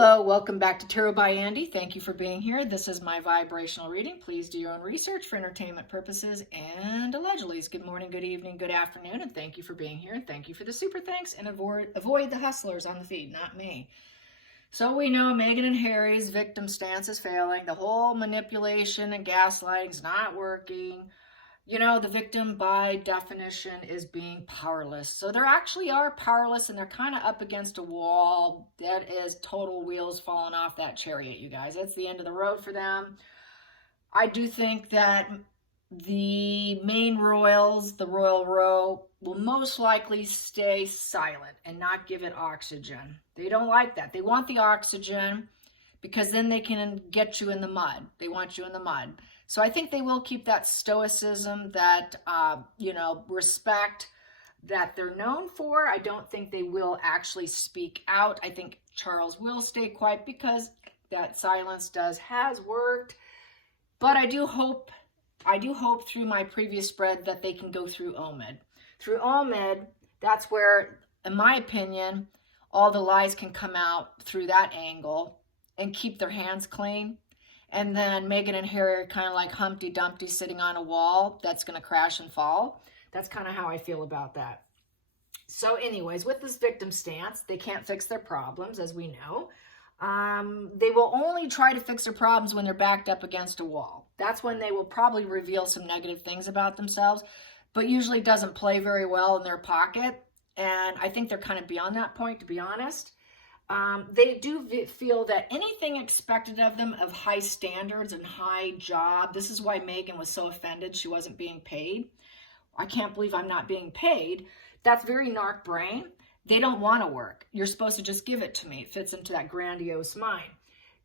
Hello, welcome back to Tarot by Andy. Thank you for being here. This is my vibrational reading. Please do your own research for entertainment purposes and allegedly. Good morning, good evening, good afternoon, and thank you for being here. And thank you for the super thanks, and avoid the hustlers on the feed, not me. So we know Meghan and Harry's victim stance is failing. The whole manipulation and gaslighting is not working. You know, the victim by definition is being powerless. So they actually are powerless and they're kind of up against a wall. That is total wheels falling off that chariot, you guys. That's the end of the road for them. I do think that the main royals, the royal row, will most likely stay silent and not give it oxygen. They don't like that. They want the oxygen because then they can get you in the mud. They want you in the mud. So I think they will keep that stoicism, that, respect that they're known for. I don't think they will actually speak out. I think Charles will stay quiet because that silence has worked. But I do hope through my previous spread that they can go through OMID. Through OMID, that's where, in my opinion, all the lies can come out through that angle and keep their hands clean. And then Meghan and Harry are kind of like Humpty Dumpty sitting on a wall that's going to crash and fall. That's kind of how I feel about that. So anyways, with this victim stance, they can't fix their problems, as we know. They will only try to fix their problems when they're backed up against a wall. That's when they will probably reveal some negative things about themselves, but usually doesn't play very well in their pocket. And I think they're kind of beyond that point, to be honest. They do feel that anything expected of them of high standards and high job. This is why Meghan was so offended she wasn't being paid. I can't believe I'm not being paid. That's very narc brain. They don't want to work. You're supposed to just give it to me. It fits into that grandiose mind.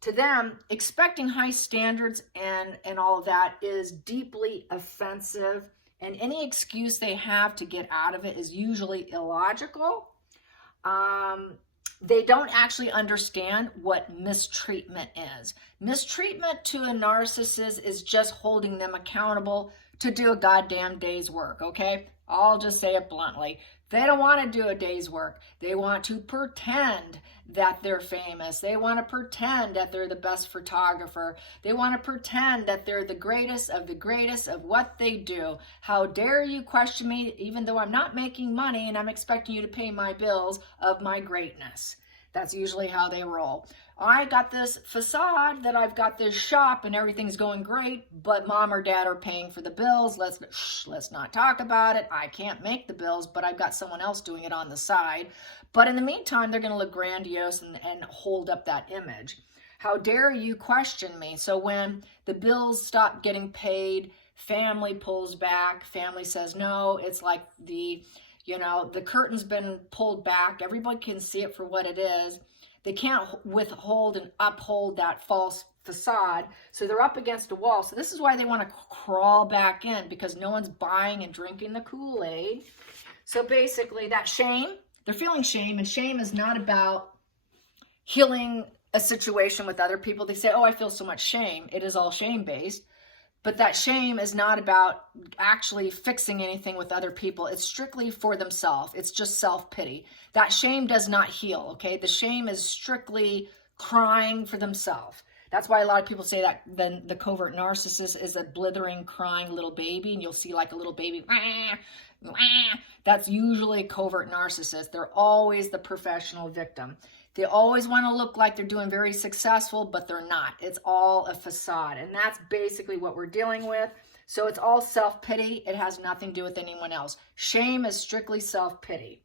To them, expecting high standards and all of that is deeply offensive. And any excuse they have to get out of it is usually illogical. They don't actually understand what mistreatment is. Mistreatment to a narcissist is just holding them accountable to do a goddamn day's work, okay? I'll just say it bluntly. They don't want to do a day's work. They want to pretend that they're famous. They want to pretend that they're the best photographer. They want to pretend that they're the greatest of what they do. How dare you question me, even though I'm not making money and I'm expecting you to pay my bills of my greatness. That's usually how they roll. I got this facade that I've got this shop and everything's going great, but mom or dad are paying for the bills. Let's not talk about it. I can't make the bills, but I've got someone else doing it on the side. But in the meantime, they're going to look grandiose and hold up that image. How dare you question me? So when the bills stop getting paid, family pulls back. Family says, no, it's like the curtain's been pulled back. Everybody can see it for what it is. They can't withhold and uphold that false facade. So they're up against a wall. So this is why they want to crawl back in, because no one's buying and drinking the Kool-Aid. So basically that shame, they're feeling shame, and shame is not about healing a situation with other people. They say, oh, I feel so much shame. It is all shame-based. But that shame is not about actually fixing anything with other people. It's strictly for themselves. It's just self-pity. That shame does not heal, okay? The shame is strictly crying for themselves. That's why a lot of people say that then the covert narcissist is a blithering, crying little baby, and you'll see like a little baby, wah, wah. That's usually a covert narcissist. They're always the professional victim. They always want to look like they're doing very successful, but they're not. It's all a facade, and that's basically what we're dealing with. So it's all self-pity. It has nothing to do with anyone else. Shame is strictly self-pity.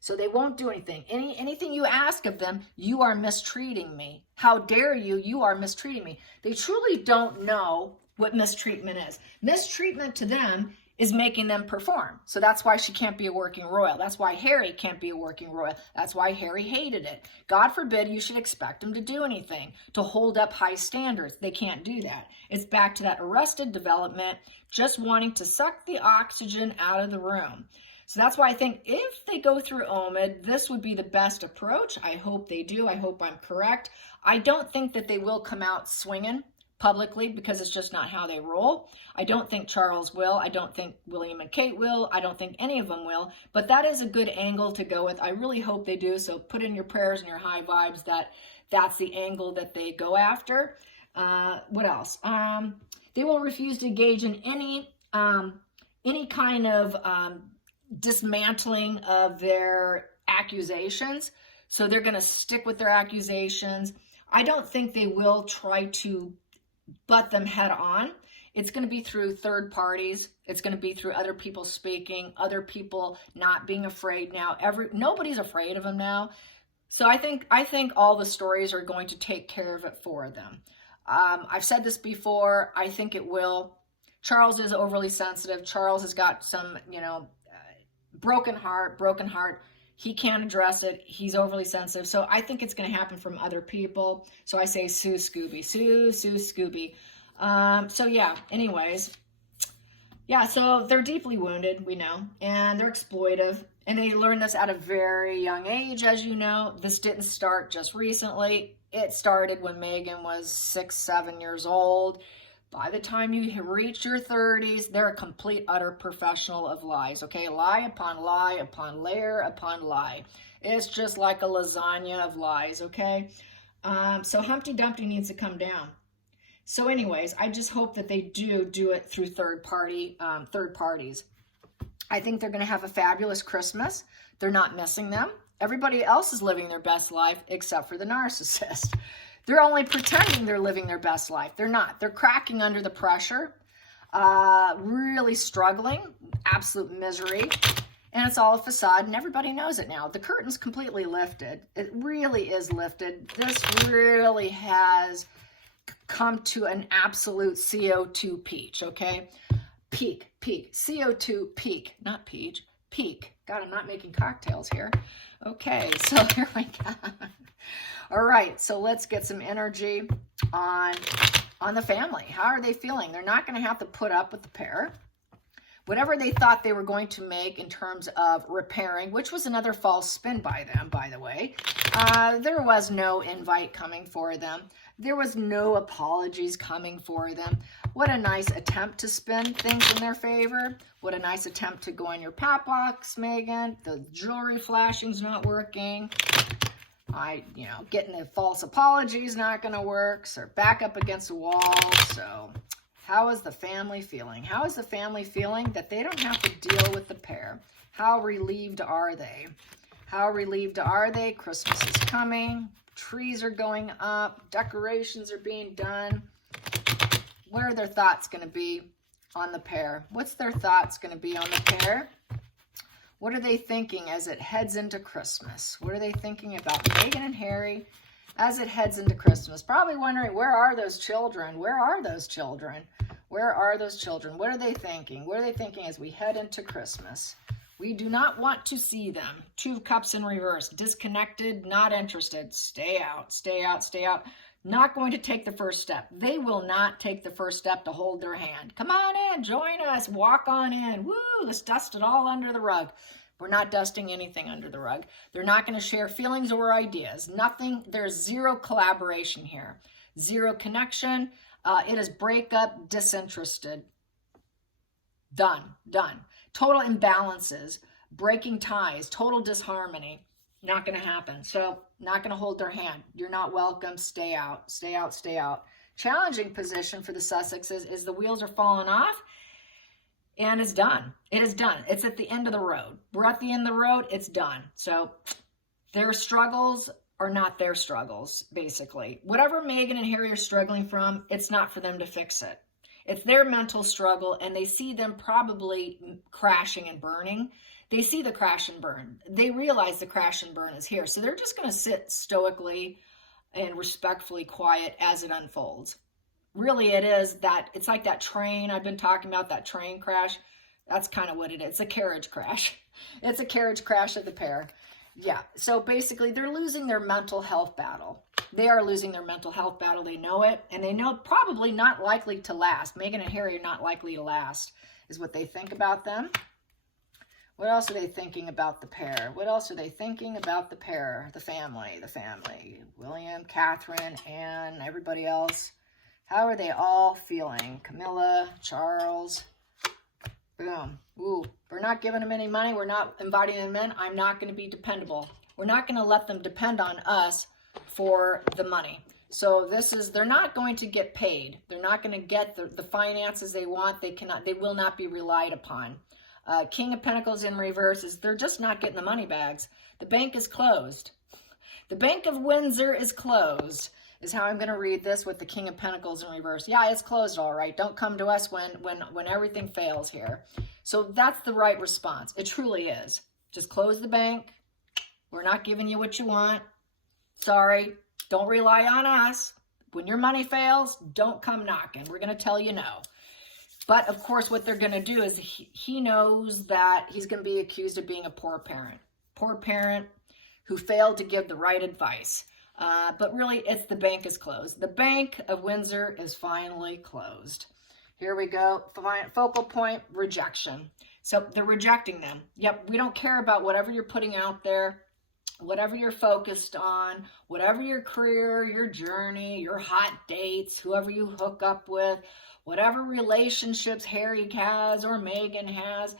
So they won't do anything. Anything you ask of them, you are mistreating me. How dare you? You are mistreating me. They truly don't know what mistreatment is. Mistreatment to them is making them perform. So that's why she can't be a working royal. That's why Harry can't be a working royal. That's why Harry hated it. God forbid you should expect him to do anything, to hold up high standards. They can't do that. It's back to that arrested development, just wanting to suck the oxygen out of the room. So that's why I think if they go through OMID, this would be the best approach. I hope they do. I hope I'm correct. I don't think that they will come out swinging, publicly because it's just not how they roll. I don't think Charles will. I don't think William and Kate will. I don't think any of them will. But that is a good angle to go with. I really hope they do. So put in your prayers and your high vibes that that's the angle that they go after. What else? They will refuse to engage in any kind of dismantling of their accusations. So they're going to stick with their accusations. I don't think they will try to butt them head on. It's going to be through third parties. It's going to be through other people speaking, other people not being afraid now. Nobody's afraid of them now. So I think all the stories are going to take care of it for them. I've said this before. I think it will. Charles is overly sensitive. Charles has got some, broken heart. He can't address it. He's overly sensitive. So I think it's going to happen from other people. So I say sue Scooby. Sue Scooby. So yeah, anyways. Yeah, so they're deeply wounded, we know. And they're exploitive. And they learned this at a very young age, as you know. This didn't start just recently. It started when Megan was 6, 7 years old. By the time you reach your 30s, they're a complete, utter professional of lies, okay? Lie upon lie upon layer upon lie. It's just like a lasagna of lies, okay? So Humpty Dumpty needs to come down. So anyways, I just hope that they do it through third parties. I think they're going to have a fabulous Christmas. They're not missing them. Everybody else is living their best life except for the narcissist. They're only pretending they're living their best life. They're not. They're cracking under the pressure, really struggling, absolute misery, and it's all a facade, and everybody knows it now. The curtain's completely lifted. It really is lifted. This really has come to an absolute CO2 peak, okay? Peak. CO2 peak, not peach, peak. God, I'm not making cocktails here. Okay, so here we go. All right, so let's get some energy on the family. How are they feeling? They're not going to have to put up with the pair. Whatever they thought they were going to make in terms of repairing, which was another false spin by them, by the way, there was no invite coming for them. There was no apologies coming for them. What a nice attempt to spin things in their favor. What a nice attempt to go on your pat box, Megan. The jewelry flashing's not working. Getting the false apology is not going to work. So back up against the wall. So how is the family feeling? How is the family feeling that they don't have to deal with the pair? How relieved are they? How relieved are they? Christmas is coming. Trees are going up. Decorations are being done. What are their thoughts going to be on the pair? What's their thoughts going to be on the pair? What are they thinking as it heads into Christmas? What are they thinking about Meghan and Harry as it heads into Christmas? Probably wondering, where are those children? Where are those children? Where are those children? What are they thinking? What are they thinking as we head into Christmas? We do not want to see them. 2 cups in reverse. Disconnected, not interested. Stay out, stay out, stay out. Not going to take the first step. They will not take the first step to hold their hand. Come on in, join us, walk on in. Woo, let's dust it all under the rug. We're not dusting anything under the rug. They're not going to share feelings or ideas. Nothing. There's zero collaboration here. Zero connection. It is breakup, disinterested. Done. Total imbalances, breaking ties, total disharmony. Not going to happen. So not going to hold their hand. You're not welcome. Stay out. Stay out. Stay out. Challenging position for the Sussexes is the wheels are falling off and it's done. It is done. It's at the end of the road. We're at the end of the road. It's done. So their struggles are not their struggles, basically. Whatever Meghan and Harry are struggling from, it's not for them to fix it. It's their mental struggle, and they see them probably crashing and burning. They see the crash and burn. They realize the crash and burn is here. So they're just going to sit stoically and respectfully quiet as it unfolds. Really, it's like that train I've been talking about, that train crash. That's kind of what it is. It's a carriage crash. It's a carriage crash of the pair. Yeah, so basically they're losing their mental health battle. They are losing their mental health battle. They know it, and they know probably not likely to last. Meghan and Harry are not likely to last, is what they think about them. What else are they thinking about the pair? What else are they thinking about the pair? The family. William, Catherine, Anne, everybody else. How are they all feeling? Camilla, Charles. Boom. Ooh, we're not giving them any money. We're not inviting them in. I'm not going to be dependable. We're not going to let them depend on us for the money. So they're not going to get paid. They're not going to get the finances they want. They will not be relied upon. King of Pentacles in reverse is they're just not getting the money bags. The bank is closed. The Bank of Windsor is closed, is how I'm going to read this with the King of Pentacles in reverse. Yeah, it's closed, all right. Don't come to us when everything fails here. So that's the right response. It truly is. Just close the bank. We're not giving you what you want. Sorry. Don't rely on us. When your money fails, don't come knocking. We're going to tell you no. But, of course, what they're going to do is he knows that he's going to be accused of being a poor parent. Poor parent who failed to give the right advice. But really, it's the bank is closed. The Bank of Windsor is finally closed. Here we go. Focal point, rejection. So they're rejecting them. Yep, we don't care about whatever you're putting out there, whatever you're focused on, whatever your career, your journey, your hot dates, whoever you hook up with, whatever relationships Harry has or Meghan has,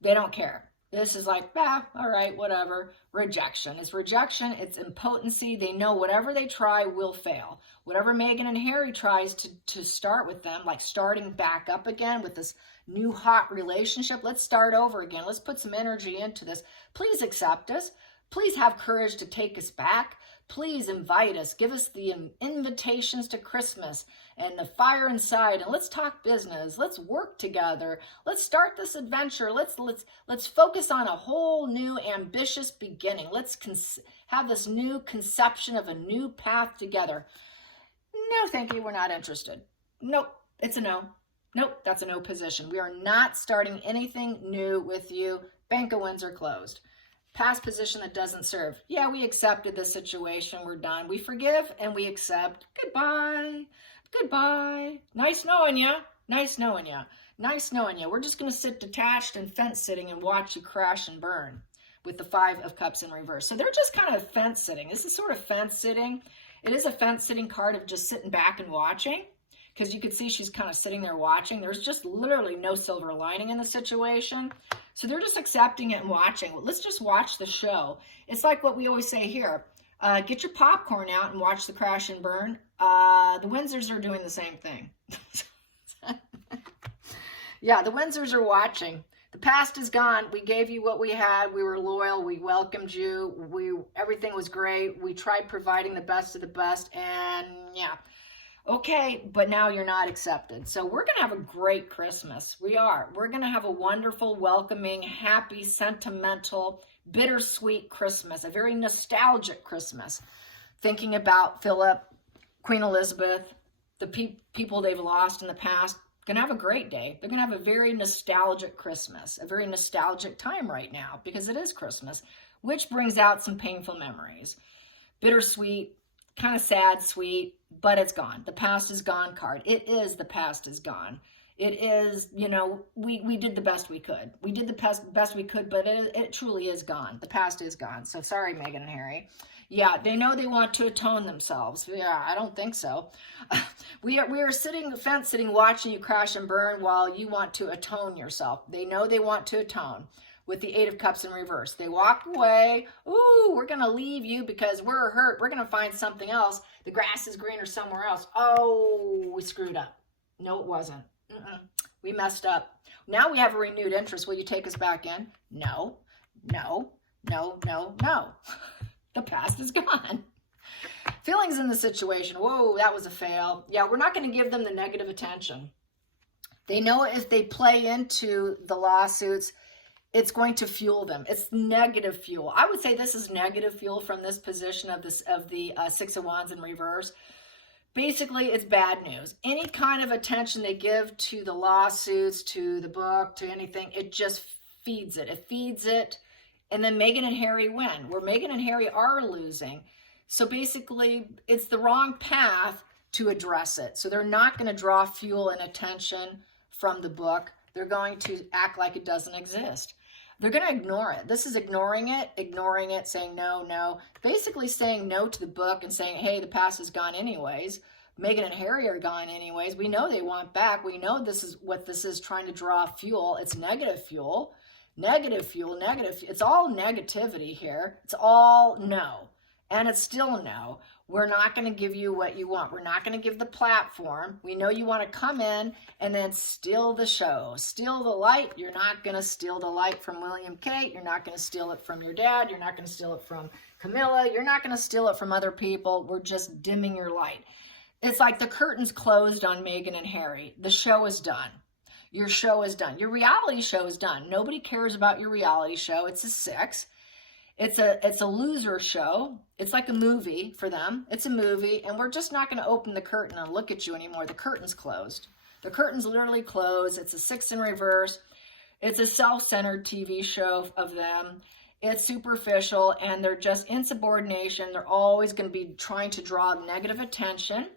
they don't care. This is like, all right, whatever. Rejection. It's rejection. It's impotency. They know whatever they try will fail. Whatever Meghan and Harry tries to start with them, like starting back up again with this new hot relationship, let's start over again. Let's put some energy into this. Please accept us. Please have courage to take us back. Please invite us. Give us the invitations to Christmas and the fire inside. And let's talk business. Let's work together. Let's start this adventure. Let's focus on a whole new ambitious beginning. Let's have this new conception of a new path together. No, thank you. We're not interested. Nope. It's a no. Nope. That's a no position. We are not starting anything new with you. Bank of Windsor closed. Past position that doesn't serve. Yeah, we accepted the situation. We're done. We forgive and we accept. Goodbye. Goodbye. Nice knowing you. Nice knowing you. Nice knowing you. We're just going to sit detached and fence sitting and watch you crash and burn with the Five of Cups in reverse. So they're just kind of fence sitting. This is sort of fence sitting. It is a fence sitting card of just sitting back and watching, because you could see she's kind of sitting there watching. There's just literally no silver lining in the situation. So they're just accepting it and watching. Well, let's just watch the show. It's like what we always say here. Get your popcorn out and watch the crash and burn. The Windsors are doing the same thing. Yeah, the Windsors are watching. The past is gone. We gave you what we had. We were loyal. We welcomed you. Everything was great. We tried providing the best of the best. And yeah. Okay, but now you're not accepted. So we're going to have a great Christmas. We are. We're going to have a wonderful, welcoming, happy, sentimental, bittersweet Christmas, a very nostalgic Christmas. Thinking about Philip, Queen Elizabeth, the people they've lost in the past. Going to have a great day. They're going to have a very nostalgic Christmas, a very nostalgic time right now, because it is Christmas, which brings out some painful memories. Bittersweet, kind of sad, sweet, but it's gone. The past is gone card. It is the past is gone. It is, we did the best we could. We did the best we could, but it truly is gone. The past is gone. So sorry, Meghan and Harry. Yeah, they know they want to atone themselves. Yeah, I don't think so. We are sitting, fence sitting, watching you crash and burn while you want to atone yourself. They know they want to atone. With the Eight of Cups in reverse. They walk away. Ooh, we're going to leave you because we're hurt. We're going to find something else. The grass is greener somewhere else. Oh, we screwed up. No, it wasn't. We messed up. Now we have a renewed interest. Will you take us back in? No, no, no, no, no. The past is gone. Feelings in the situation. Whoa, that was a fail. Yeah, we're not going to give them the negative attention. They know if they play into the lawsuits, it's going to fuel them. It's negative fuel. I would say this is negative fuel from this position of the Six of Wands in reverse. Basically, it's bad news. Any kind of attention they give to the lawsuits, to the book, to anything, it just feeds it. It feeds it. And then Meghan and Harry win, where Meghan and Harry are losing. So basically, it's the wrong path to address it. So they're not going to draw fuel and attention from the book. They're going to act like it doesn't exist. They're going to ignore it. This is ignoring it, saying no, no. Basically saying no to the book and saying, hey, the past is gone anyways. Meghan and Harry are gone anyways. We know they want back. We know this is what this is, trying to draw fuel. It's negative fuel. Negative fuel, negative. It's all negativity here. It's all no. And it's still no. We're not going to give you what you want. We're not going to give the platform. We know you want to come in and then steal the show. Steal the light. You're not going to steal the light from William Kate. You're not going to steal it from your dad. You're not going to steal it from Camilla. You're not going to steal it from other people. We're just dimming your light. It's like the curtain's closed on Meghan and Harry. The show is done. Your show is done. Your reality show is done. Nobody cares about your reality show. It's a 6. It's a loser show. It's like a movie for them. It's a movie, and we're just not going to open the curtain and look at you anymore. The curtain's closed. The curtain's literally closed. It's a 6 in reverse. It's a self-centered TV show of them. It's superficial, and they're just insubordination. They're always going to be trying to draw negative attention.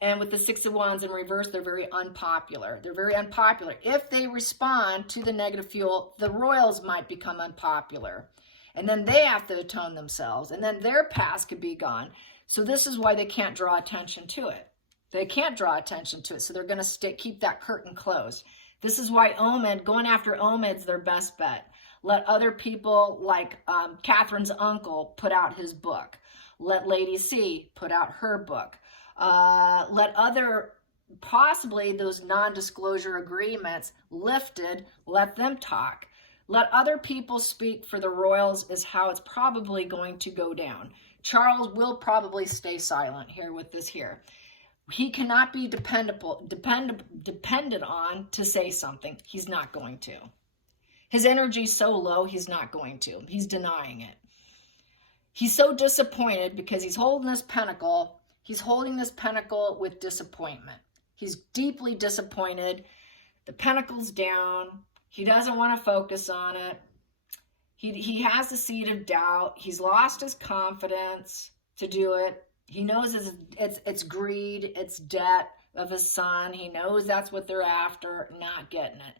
And with the 6 of Wands in reverse, they're very unpopular. They're very unpopular. If they respond to the negative fuel, the royals might become unpopular. And then they have to atone themselves. And then their past could be gone. So this is why they can't draw attention to it. They can't draw attention to it. So they're going to keep that curtain closed. This is why going after Omid's their best bet. Let other people like Catherine's uncle put out his book. Let Lady C put out her book. Let possibly those non-disclosure agreements lifted, let them talk. Let other people speak for the royals is how it's probably going to go down. Charles will probably stay silent here with this here. He cannot be depended on to say something. He's not going to. His energy's so low, he's not going to. He's denying it. He's so disappointed because he's holding this pentacle. He's holding this pentacle with disappointment. He's deeply disappointed. The pentacle's down. He doesn't want to focus on it. He has the seed of doubt. He's lost his confidence to do it. He knows it's greed, it's debt of his son. He knows that's what they're after, not getting it.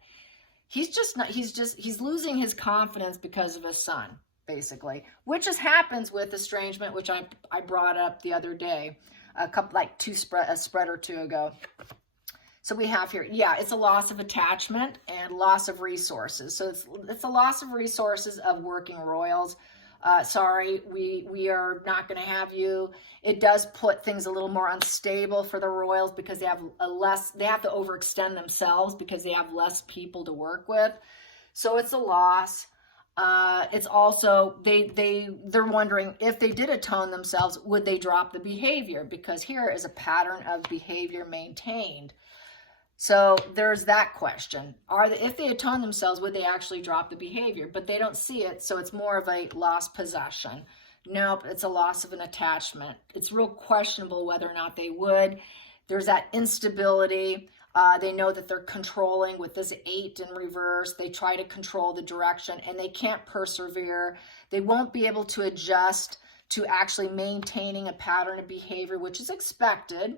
He's losing his confidence because of his son, basically, which just happens with estrangement, which I brought up the other day, a spread or two ago. So we have here, yeah, it's a loss of attachment and loss of resources. So it's a loss of resources of working royals. Sorry, we are not going to have you. It does put things a little more unstable for the royals because they have to overextend themselves because they have less people to work with. So it's a loss. It's also, they're wondering if they did atone themselves, would they drop the behavior? Because here is a pattern of behavior maintained. So there's that question. If they atone themselves, would they actually drop the behavior? But they don't see it, so it's more of a lost possession. Nope, it's a loss of an attachment. It's real questionable whether or not they would. There's that instability. They know that they're controlling with this 8 in reverse. They try to control the direction, and they can't persevere. They won't be able to adjust to actually maintaining a pattern of behavior, which is expected,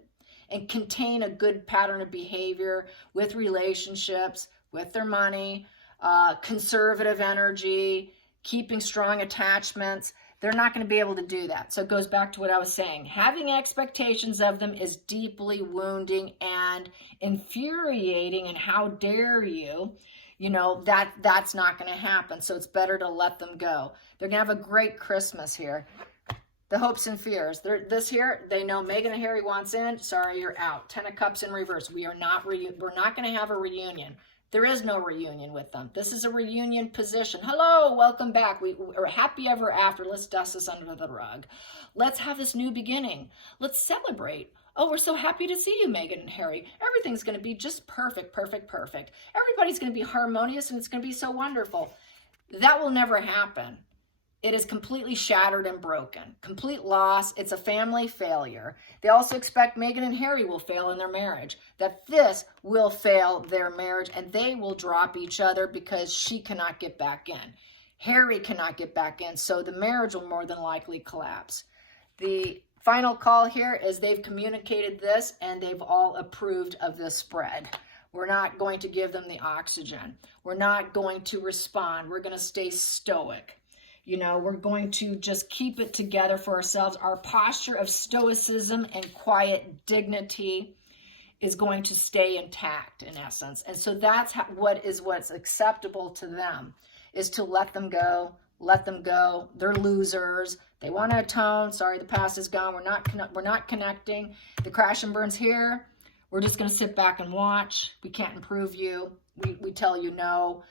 and contain a good pattern of behavior with relationships, with their money, conservative energy, keeping strong attachments. They're not going to be able to do that. So it goes back to what I was saying. Having expectations of them is deeply wounding and infuriating, and how dare you? You know, that's not going to happen. So it's better to let them go. They're going to have a great Christmas here. The hopes and fears. They know Meghan and Harry wants in. Sorry, you're out. 10 of Cups in reverse. We're not going to have a reunion. There is no reunion with them. This is a reunion position. Hello, welcome back. We are happy ever after. Let's dust this under the rug. Let's have this new beginning. Let's celebrate. Oh, we're so happy to see you, Meghan and Harry. Everything's going to be just perfect, perfect, perfect. Everybody's going to be harmonious, and it's going to be so wonderful. That will never happen. It is completely shattered and broken. Complete loss. It's a family failure. They also expect Meghan and Harry will fail in their marriage. That this will fail their marriage, and they will drop each other because she cannot get back in. Harry cannot get back in, so the marriage will more than likely collapse. The final call here is they've communicated this, and they've all approved of this spread. We're not going to give them the oxygen. We're not going to respond. We're going to stay stoic. You know, we're going to just keep it together for ourselves. Our posture of stoicism and quiet dignity is going to stay intact, in essence. And so that's what's acceptable to them, is to let them go. Let them go. They're losers. They want to atone. Sorry, the past is gone. We're not connecting. The crash and burn's here. We're just going to sit back and watch. We can't improve you. We tell you no.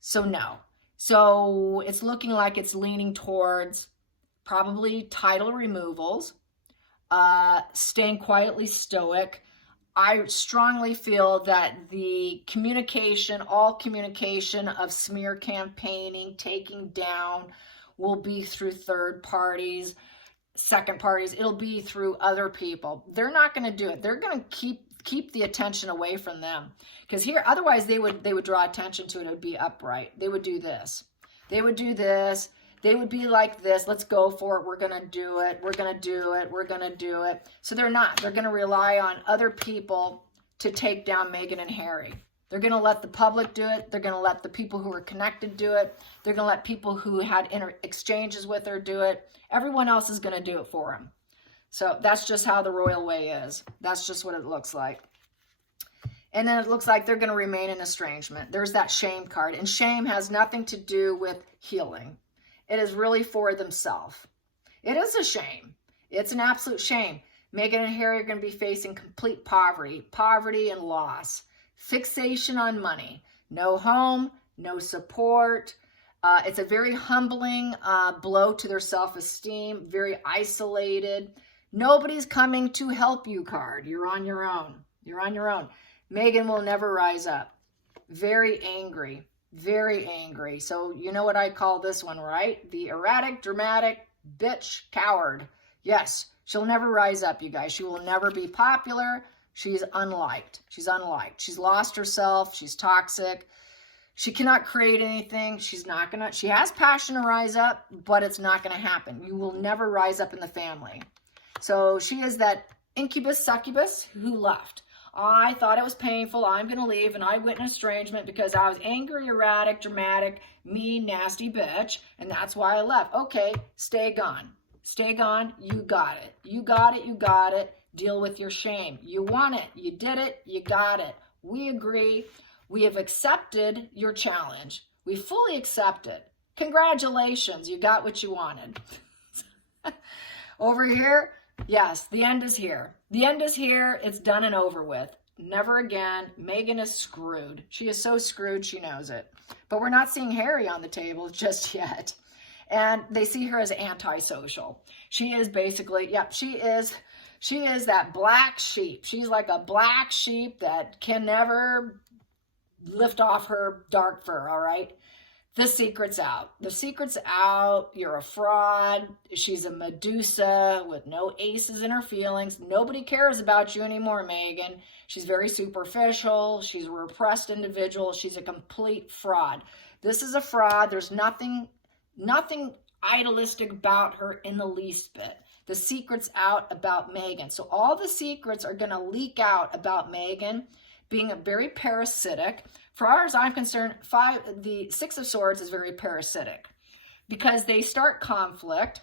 So no. So it's looking like it's leaning towards probably title removals, staying quietly stoic. I strongly feel that the communication, all communication of smear campaigning, taking down, will be through third parties, second parties. It'll be through other people. They're not going to do it. They're going to keep the attention away from them, because here, otherwise they would draw attention to it. It would be upright. They would do this. They would do this. They would be like this. Let's go for it. We're going to do it. We're going to do it. We're going to do it. So they're not. They're going to rely on other people to take down Meghan and Harry. They're going to let the public do it. They're going to let the people who are connected do it. They're going to let people who had exchanges with her do it. Everyone else is going to do it for them. So that's just how the royal way is. That's just what it looks like. And then it looks like they're going to remain in estrangement. There's that shame card. And shame has nothing to do with healing. It is really for themselves. It is a shame. It's an absolute shame. Meghan and Harry are going to be facing complete poverty and loss, fixation on money, no home, no support. It's a very humbling blow to their self-esteem, very isolated. Nobody's coming to help you card. You're on your own. You're on your own. Meghan will never rise up. Very angry. Very angry. So you know what I call this one, right? The erratic, dramatic, bitch, coward. Yes, she'll never rise up, you guys. She will never be popular. She's unliked. She's unliked. She's lost herself. She's toxic. She cannot create anything. She's not going to. She has passion to rise up, but it's not going to happen. You will never rise up in the family. So she is that incubus, succubus who left. I thought it was painful. I'm going to leave. And I went in estrangement because I was angry, erratic, dramatic, mean, nasty bitch. And that's why I left. Okay, stay gone. Stay gone. You got it. You got it. You got it. Deal with your shame. You want it. You did it. You got it. We agree. We have accepted your challenge. We fully accept it. Congratulations. You got what you wanted. Over here, yes, the end is here. The end is here. It's done and over with. Never again. Meghan is screwed. She is so screwed, she knows it. But we're not seeing Harry on the table just yet. And they see her as antisocial. She is basically, she is that black sheep. She's like a black sheep that can never lift off her dark fur, all right? The secret's out. The secret's out. You're a fraud. She's a Medusa with no aces in her feelings. Nobody cares about you anymore, Meghan. She's very superficial. She's a repressed individual. She's a complete fraud. This is a fraud. There's nothing idealistic about her in the least bit. The secret's out about Meghan. So all the secrets are going to leak out about Meghan being a very parasitic. For far as I'm concerned, the Six of Swords is very parasitic because they start conflict.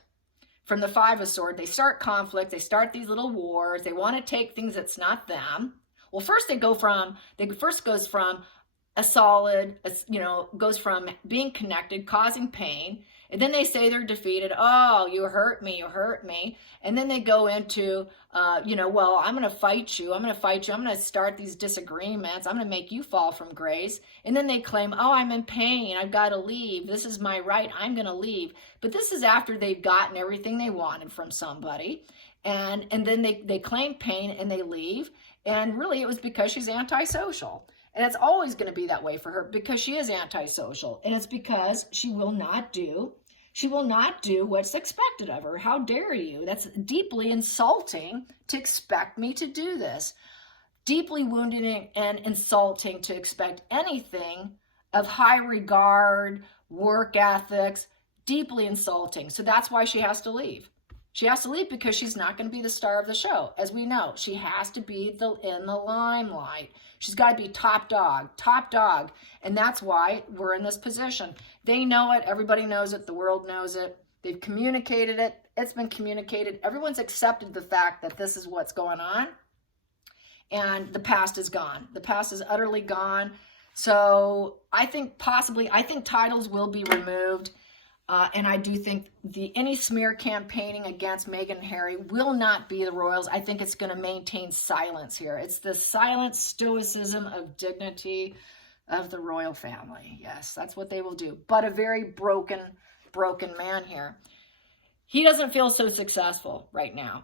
From the Five of Swords, they start conflict. They start these little wars. They want to take things that's not them. Well, first goes from a solid, goes from being connected, causing pain. And then they say they're defeated. Oh, you hurt me, you hurt me. And then they go into, well, I'm going to fight you. I'm going to fight you. I'm going to start these disagreements. I'm going to make you fall from grace. And then they claim, oh, I'm in pain. I've got to leave. This is my right. I'm going to leave. But this is after they've gotten everything they wanted from somebody. And then they claim pain and they leave. And really it was because she's antisocial. And it's always going to be that way for her because she is antisocial. And it's because she will not do what's expected of her. How dare you? That's deeply insulting to expect me to do this. Deeply wounding and insulting to expect anything of high regard, work ethics, deeply insulting. So that's why she has to leave. She has to leave because she's not going to be the star of the show. As we know, she has to be in the limelight. She's got to be top dog. And that's why we're in this position. They know it. Everybody knows it. The world knows it. They've communicated it. It's been communicated. Everyone's accepted the fact that this is what's going on. And the past is gone. The past is utterly gone. So I think titles will be removed. And I do think any smear campaigning against Meghan and Harry will not be the royals. I think it's going to maintain silence here. It's the silent stoicism of dignity of the royal family. Yes, that's what they will do. But a very broken man here. He doesn't feel so successful right now.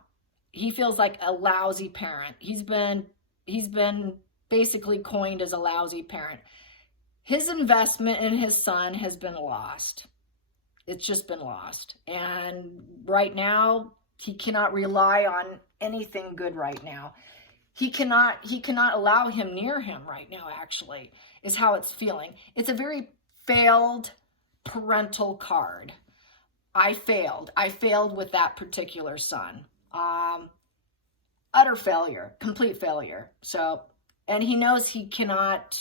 He feels like a lousy parent. He's been basically coined as a lousy parent. His investment in his son has been lost. It's just been lost. And right now, he cannot rely on anything good right now. He cannot allow him near him right now, actually, is how it's feeling. It's a very failed parental card. I failed with that particular son. Utter failure, complete failure. So, and he knows he cannot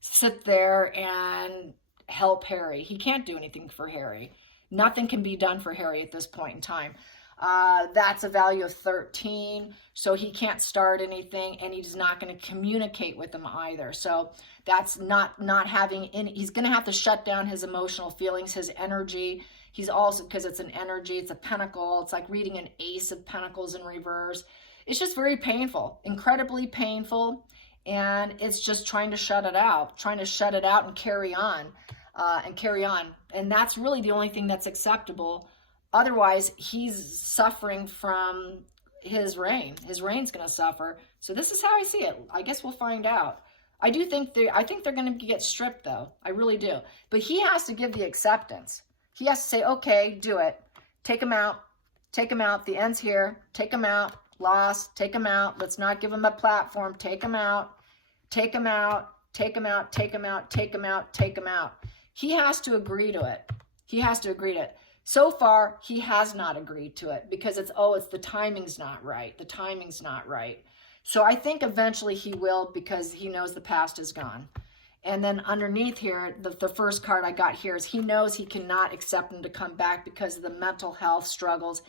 sit there and help Harry. He can't do anything for Harry. Nothing can be done for Harry at this point in time. That's a value of 13, so he can't start anything, and he's not going to communicate with them either. So that's not having any. He's going to have to shut down his emotional feelings, his energy. He's also, because it's an energy, it's a pentacle. It's like reading an ace of pentacles in reverse. It's just very painful, incredibly painful, and it's just trying to shut it out and carry on. And that's really the only thing that's acceptable. Otherwise, he's suffering from his reign. His reign's going to suffer. So this is how I see it. I guess we'll find out. I think they're going to get stripped, though. I really do. But he has to give the acceptance. He has to say, okay, do it. Take him out. Take him out. The end's here. Take him out. Lost. Take him out. Let's not give him a platform. Take him out. Take him out. Take him out. Take him out. Take him out. Take him out. He has to agree to it. He has to agree to it. So far, he has not agreed to it because it's the timing's not right. The timing's not right. So I think eventually he will, because he knows the past is gone. And then underneath here, the first card I got here is he knows he cannot accept him to come back because of the mental health struggles.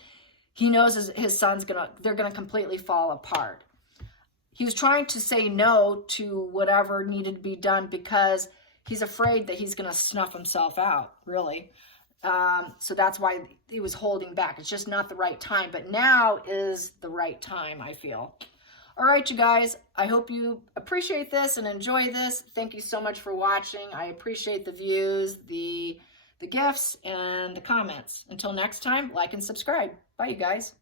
He knows his son's they're gonna completely fall apart. He was trying to say no to whatever needed to be done because he's afraid that he's gonna snuff himself out, really. So that's why he was holding back. It's just not the right time. But now is the right time, I feel. All right, you guys. I hope you appreciate this and enjoy this. Thank you so much for watching. I appreciate the views, the gifts, and the comments. Until next time, like and subscribe. Bye, you guys.